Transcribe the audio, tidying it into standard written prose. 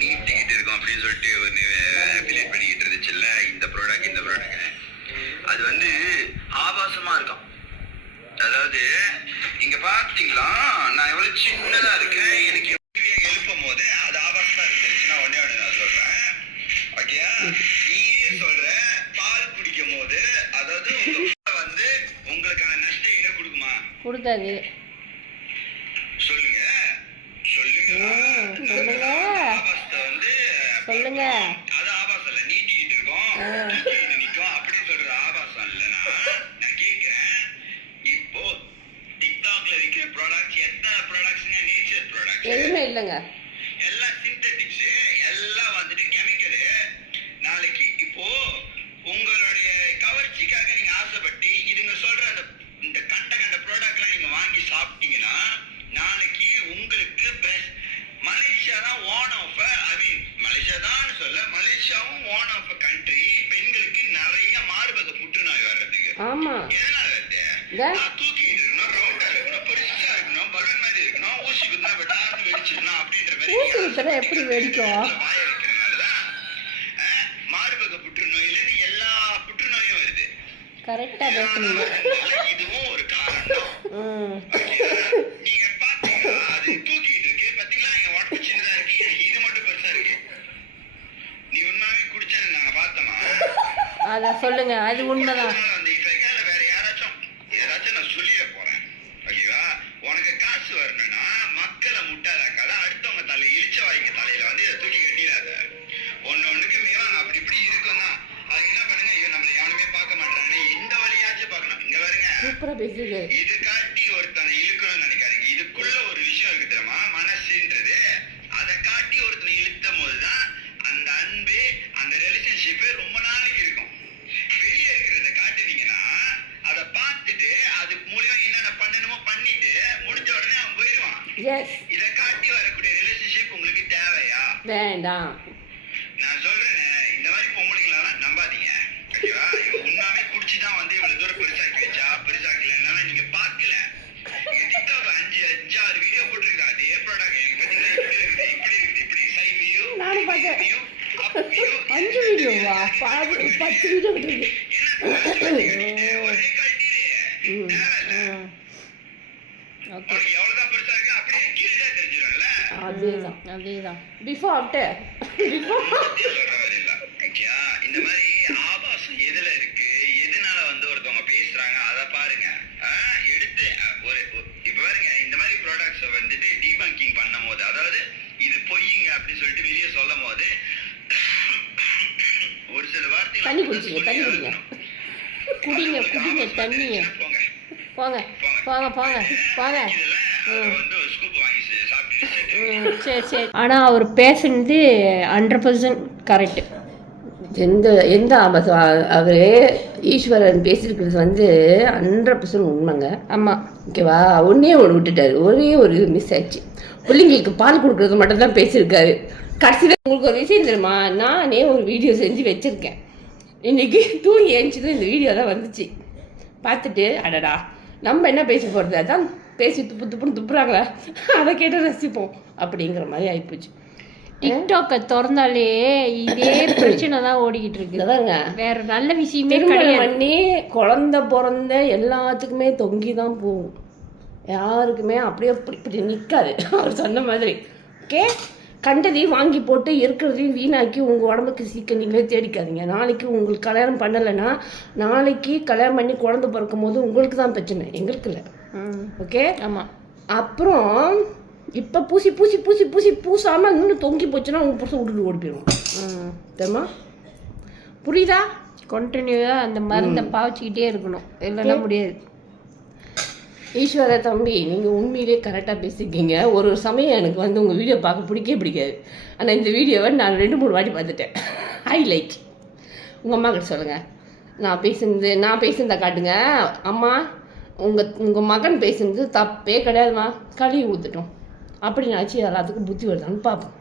NEET ticket இருக்கும் அப்படின்னு சொல்லிட்டு ஒன்று அஃபிலியேட் பண்ணிக்கிட்டு இருந்துச்சுல்ல, இந்த ப்ராடக்ட் அது வந்து ஆபாசமா இருக்கும். அதாவது இங்க பாத்தீங்களா, நான் எவ்வளவு சின்னதா இருக்கேன், எனக்கு எழுப்பும் போது அது ஆபாசமா இருந்துச்சுன்னா ஒன்னே ஒண்ணு நான் சொல்றேன். ஓகேயா? நீயே சொல்ற பால் குடிக்கும் போது அதாவது உங்க வந்து உங்களுக்கான நஷ்ட ஈட கொடுக்குமா? கொடுக்காது. சொல்லுங்க சொல்லுங்க ஆபாசத்தை வந்து சொல்லுங்க. அது ஆபாசம் இல்ல, நீட்டிக்கிட்டு இருக்கோம் நிக்கும் அப்படின்னு சொல்ற ஆபாசம் இல்ல. நான் கேக்குறேன், இப்போ டிக்டாக்ல விற்கிற ப்ராடக்ட்ஸ் எத்தனை ப்ராடக்ட்ஸ்ங்க நேச்சர் ப்ராடக்ட்ஸ்? எதுவுமே இல்லைங்க, எல்லாம் சிந்தட்டிக்ஸ், எல்லாம் வந்துட்டு கெமிக்கல். நாளைக்கு இப்போ உங்களுடைய கவர்ச்சிக்காக நீங்க ஆசைப்பட்டு இதுங்க சொல்ற இந்த கண்ட ப்ராடக்ட்லாம் நீங்க வாங்கி சாப்பிட்டீங்கன்னா நாளைக்கு உங்களுக்கு மலேசியா தான் ஒன் ஆஃப் மலேசியா தான் சொல்ல, மலேசியாவும் ஒன் ஆஃப் கண்ட்ரி பெண்களுக்கு நிறைய மார்பக புற்றுநோய் வர்றதுக்கு. ஆமா, எதனால வருது? தூக்கிட்டு இருக்கணும், ரவுண்டா இருக்கணும், பெருசா இருக்கணும், பலூன் மாதிரி இருக்கணும், ஊசி குத்தினா வெட்டார்னு வெடிச்சிடணும் அப்படின்ற மாதிரி எப்படி வெடிக்கும் வாய வைக்கிறதுனாலதான் மார்பக புற்றுநோயில எல்லா புற்றுநோயும் வருது. கரெக்டா பேசுறீங்க. இதுவும் ஒரு காரணம். நீங்க பாத்தீங்கன்னா அது தூக்கிட்டு இருக்கு, பாத்தீங்களா? எங்க உடம்பு சின்னதா இருக்கு, இது மட்டும் பெருசா இருக்கு. நீ உண்மையாவே குடிச்சேன்னு நாங்க பார்த்தோமா? அத சொல்லுங்க, அது உண்மைதான். அந்த இஃபெக்ட்ல வேற யாராச்சும் நான் சொல்லிட போறேன். ஓகேவா? உனக்கு காசு வரணும்னா மக்களை முட்டாதாக்காத, அடுத்தவங்க தலை இழிச்ச வாய்க்கு தலையில வந்து இதை தூக்கி கட்டிடாத. ஒண்ணுக்கு மேவாங்க அப்படி இப்படி இருக்கும் தான். அது என்ன பண்ணுங்க, ஐயோ நம்மள எவனுமே பார்க்க மாட்டானே, இந்த வழியாச்சும் பார்க்கணும். இங்க வருங்க, சூப்பரா பேசுது. இது காட்டி ஒருத்தனை இழுக்கணும்னு நினைக்காதீங்க. இதுக்குள்ள ஒரு விஷயம் இருக்கு தெரியுமா, மனசுன்றது. அதை காட்டி ஒருத்தனை இழுத்தும் போதுதான் அந்த அன்பு, அந்த ரிலேஷன்ஷிப் ரொம்ப நாளைக்கு இருக்கும். வெளியே இருக்கிறத காட்டுனீங்கன்னா அதை பார்த்துட்டு அது மூலியமா என்னென்ன பண்ணணுமோ பண்ணிட்டு முடிஞ்ச உடனே அவன் போயிடுவான். இதை காட்டி வரக்கூடிய ரிலேஷன்ஷிப் உங்களுக்கு தேவையா? வேண்டாம். நான் சொல்றேன், இந்த மாதிரி பொம்பளைங்களெல்லாம் நம்பாதீங்க. ஓகேவா? இவன் உண்மையாவே குடிச்சுதான் வந்து இவ்வளவு தூரம் பெருசாக்கி வச்சா, பெருசாக்கலன்னா நீங்க பார்க்கல. டிக்டாக்ல 5-6 வீடியோ போட்டுருக்கு, அதே ப்ராடக்ட் எனக்கு பாத்தீங்கன்னா இப்படி இருக்குது இப்படி சைவியூ நானும் பார்த்தேன். 5 வீடியோவா? 10 வீடியோ விட்டுருக்கு. ஒரே கழட்டிடு. எவ்வளவுதான் பெருசா இருக்கு அப்படியே கீழே தெரிஞ்சிடும்ல. அதேதான் பிஃபோர் ஆஃப்டர் இந்த மாதிரி ஆபாசம் எதுல இருக்கு, எதனால வந்து ஒருத்தவங்க பேசுறாங்க அதை பாருங்க. எடுத்து ஒரு இப்ப பாருங்க, இந்த மாதிரி ப்ராடக்ட்ஸ் வந்துட்டு டீபங்கிங் பண்ணும் போது, அதாவது இது பொய்யுங்க அப்படின்னு சொல்லிட்டு வெளியே சொல்லும் போது ஒரு சில வார்த்தைகள் தண்ணி குடிங்க தண்ணிய போங்க சரி. ஆனா அவர் பேசுனது 100% கரெக்ட். எந்த ஆபாசம் அவர் ஈஸ்வரன் பேசியிருக்கிறது வந்து 100% உண்மைங்க. ஆமாம், ஓகேவா? ஒன்றே ஒன்று விட்டுட்டாரு, ஒரே ஒரு இது மிஸ் ஆயிடுச்சு. பிள்ளைங்களுக்கு பால் கொடுக்குறது மட்டும் தான் பேசியிருக்காரு. கடைசியில் உங்களுக்கு ஒரு விஷயம் தெரியுமா, நானே ஒரு வீடியோ செஞ்சு வச்சுருக்கேன். இன்றைக்கி தூங்கி ஏஞ்சிட்டு இந்த வீடியோ தான் வந்துச்சு. பார்த்துட்டு அடடா நம்ம என்ன பேச போகிறது, அதான் பேசி துப்புன்னு துப்புறாங்களா, அதை கேட்டு ரசிப்போம் அப்படிங்கிற மாதிரி ஆகிப்போச்சு. டிக்டாக்கை திறந்தாலே இதே பிரச்சனை தான் ஓடிக்கிட்டு இருக்கு. வேற நல்ல விஷயமே பண்ணி குழந்த பிறந்த எல்லாத்துக்குமே தொங்கி தான் போகும், யாருக்குமே அப்படியே இப்படி நிற்காது. அவர் சொன்ன மாதிரி ஓகே, கண்டதையும் வாங்கி போட்டு இருக்கிறதையும் வீணாக்கி உங்கள் உடம்புக்கு சீக்கிரம் நீங்களே தேடிக்காதீங்க. நாளைக்கு உங்களுக்கு கல்யாணம் பண்ணலைன்னா நாளைக்கு கல்யாணம் பண்ணி குழந்தை பிறக்கும் போது உங்களுக்கு தான் பிரச்சனை, எங்களுக்கு இல்லை. ஓகே, ஆமாம். அப்புறம் இப்போ பூசாமல் இன்னும் தொங்கி போச்சுன்னா உங்கள் புருஷன் விட்டுட்டு ஓடி போயிடும். தெரியுமா? புரியுதா? கண்டினியூவாக அந்த மருந்தை பாய்ச்சிக்கிட்டே இருக்கணும், இல்லைன்னா முடியாது. ஈஸ்வர தம்பி, நீங்கள் உண்மையிலே கரெக்டாக பேசியிருக்கீங்க. ஒரு சமயம் எனக்கு வந்து உங்கள் வீடியோ பார்க்க பிடிக்காது. ஆனால் இந்த வீடியோவை நான் 2-3 வாட்டி பார்த்துட்டேன். ஹைலைட் உங்கள் அம்மா கிட்ட சொல்லுங்கள், நான் பேசுனதை காட்டுங்க. அம்மா, உங்கள் மகன் பேசுனது தப்பே கிடையாதுமா, கழுவி ஊற்றுட்டோம் அப்படின்னு ஆச்சு. எல்லாத்துக்கும் புத்தி வருதான்னு பார்ப்போம்.